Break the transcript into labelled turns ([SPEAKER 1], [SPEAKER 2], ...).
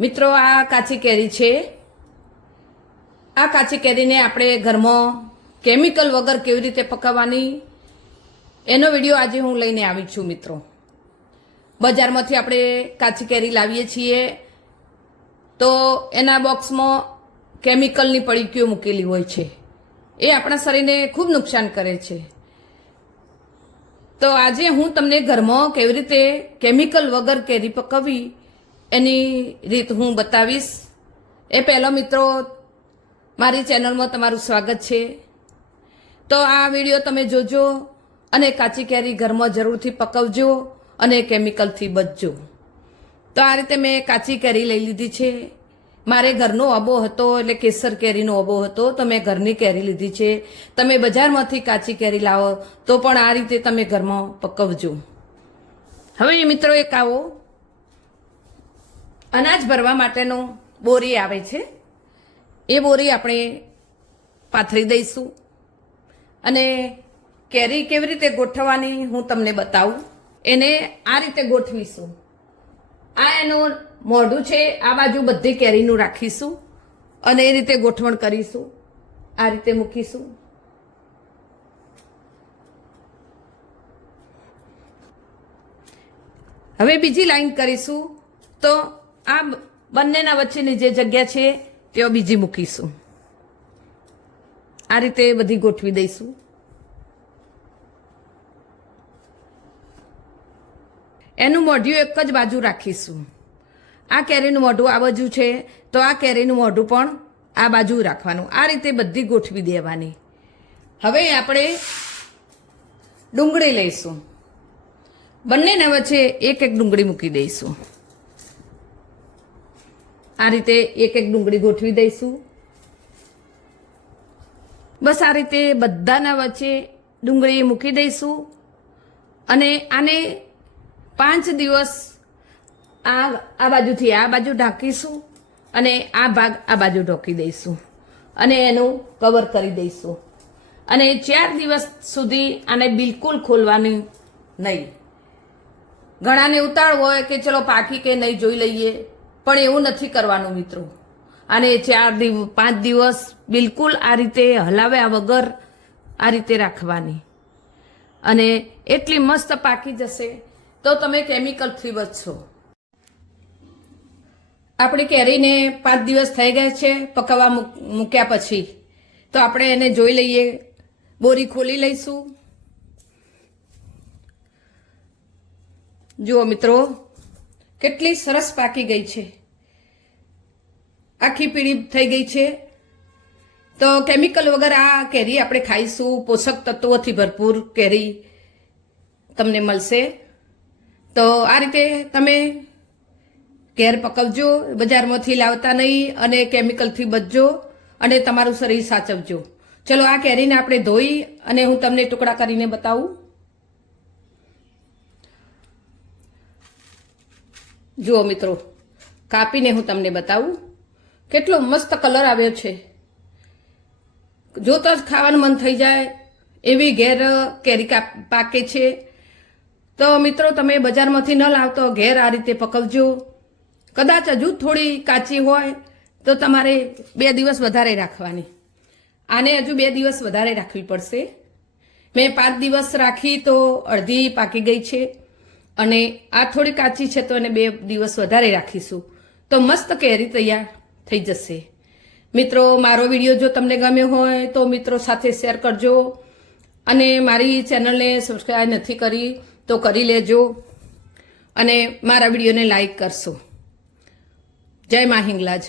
[SPEAKER 1] મિત્રો, આ કાચી કેરી છે. આ કાચી કેરીને આપણે ઘરમાં કેમિકલ વગર કેવી રીતે પકાવવાની એનો વીડિયો આજે હું લઈને આવી છું, મિત્રો. બજારમાંથી આપણે કાચી કેરી લાવીએ છીએ. તો એના બોક્સમાં કેમિકલની પડીકીઓ મૂકેલી હોય છે. એ આપણા શરીરને ખૂબ નુકસાન કરે છે. તો આજે હું તમને ઘરમાં કેવી રીતે કેમિકલ વગર કેરી પકવવી એની રીત હું બતાવીશ. એ પહેલો મિત્રો, મારી ચેનલમાં તમારું સ્વાગત છે. તો આ વીડિયો તમે જોજો અને કાચી કેરી ઘરમાં જરૂરથી પકવજો અને કેમિકલથી બચજો. તો આ રીતે મેં કાચી કેરી લઈ લીધી છે. મારે ઘરનો અબો હતો, એટલે કેસર કેરીનો અબો હતો, તો મેં ઘરની કેરી લીધી છે. તમે બજારમાંથી કાચી કેરી લાવો, તો પણ આ રીતે તમે ઘરમાં પકવજો. હવે મિત્રો એક આવો. અનાજ ભરવા માટેનો બોરી આવે છે. એ બોરી આપણે પાથરી દઈશું. અને કેરી કેવી રીતે ગોઠવવાની હું તમને બતાવું. એને આ રીતે ગોઠવીશું. આ એનું મોઢું છે, આ બાજુ બધી કેરીનું રાખીશું. અને એ રીતે ગોઠવણ કરીશું. આ રીતે મૂકીશું. હવે બીજી લાઈન કરીશું તો આ બંનેના વચ્ચેની જે જગ્યા છે, તેઓ બીજી મૂકીશું. આ રીતે બધી ગોઠવી દઈશું. એનું મોઢું એક જ બાજુ રાખીશું. આ કેરીનું મોઢું આ બાજુ છે, તો આ કેરીનું મોઢું પણ આ બાજુ રાખવાનું. આ રીતે બધી ગોઠવી દેવાની. હવે આપણે ડુંગળી લઈશું. બંનેના વચ્ચે એક એક ડુંગળી મૂકી દઈશું. આ રીતે એક એક ડુંગળી ગોઠવી દઈશું. બસ આ રીતે બધાના વચ્ચે ડુંગળી મૂકી દઈશું. અને આને પાંચ દિવસ આ આ બાજુથી આ બાજુ ઢાંકીશું અને આ ભાગ આ બાજુ ઢોકી દઈશું. અને એનું કવર કરી દઈશું. અને ચાર દિવસ સુધી આને બિલકુલ ખોલવાનું નહીં. ઘણાને ઉતાળ હોય કે ચલો પાકી કે નહીં, જોઈ લઈએ. પણ એવું નથી કરવાનું મિત્રો. અને ચાર દિવ, પાંચ દિવસ બિલકુલ આ રીતે હલાવ્યા વગર આ રીતે રાખવાની. અને એટલી મસ્ત પાકી જશે તો તમે કેમિકલથી બચશો આપણે કેરીને પાંચ દિવસ થઈ ગયા છે, પકાવવા મૂક- મૂક્યા પછી. તો આપણે એને જોઈ લઈએ. બોરી ખોલી લઈશું. જુઓ મિત્રો કેટલી સરસ પાકી ગઈ છે. આખી પીળી થઈ ગઈ છે. તો કેમિકલ વગર આ કેરી આપણે ખાઈશું, પોષક તત્વોથી ભરપૂર કેરી તમને મળશે. તો આ રીતે તમે કેર પકવજો, બજારમાંથી લાવતા નહીં અને કેમિકલથી બચજો અને તમારું શરીર સાચવજો. ચલો આ કેરીને આપણે ધોઈ અને હું તમને ટુકડા કરીને બતાવું. જુઓ મિત્રો, કાપીને હું તમને બતાવું. કેટલો મસ્ત કલર આવ્યો છે. જોતા જ ખાવાનું મન થઈ જાય, એવી ઘેર કેરી પાકે છે. તો મિત્રો, તમે બજારમાંથી ન લાવતો ઘેર આ રીતે પકવજો. કદાચ હજુ થોડી કાચી હોય, તો તમારે બે દિવસ વધારે રાખવાની. આને હજુ બે દિવસ વધારે રાખવી પડશે. મેં પાંચ દિવસ રાખી તો અડધી પાકી ગઈ છે. અને આ થોડી કાચી છે તો એને બે દિવસ વધારે રાખીશું. તો મસ્ત કેરી તૈયાર થઈ જશે. મિત્રો, મારો વીડિયો જો તમને ગમ્યો હોય તો મિત્રો સાથે શેર કરજો. અને મારી ચેનલને સબસ્ક્રાઈબ નથી કરી તો કરી લેજો. અને મારા વિડીયોને લાઈક કરશો. જય મા હિંગલાજ.